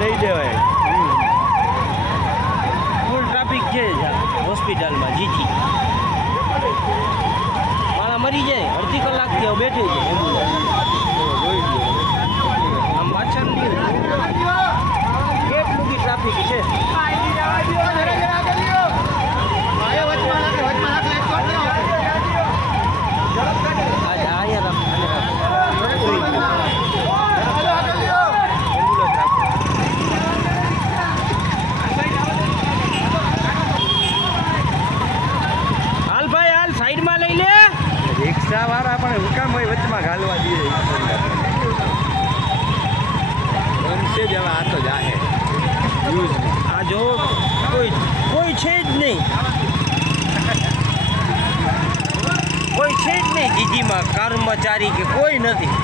દઈ દેવાય. Full traffic છે હોસ્પિટલમાં જીજી. મારા મરી જાય અડધી કલાકથી હવે બેઠી છે એમ્બ્યુલન્સ. આમ પાછળ કેટલું બી ટ્રાફિક છે. હાલ ભાઈ હાલ સાઈડમાં લઈ લે. રિક્ષાવાળા પણ હુકામ હોય વચમાં ઘાલવા દે. બનશે જ હવે, આ તો જાહે આ જો કોઈ છે જ નહીં. કોઈ છે જ નહીં જીજીમાં કર્મચારી કે કોઈ નથી.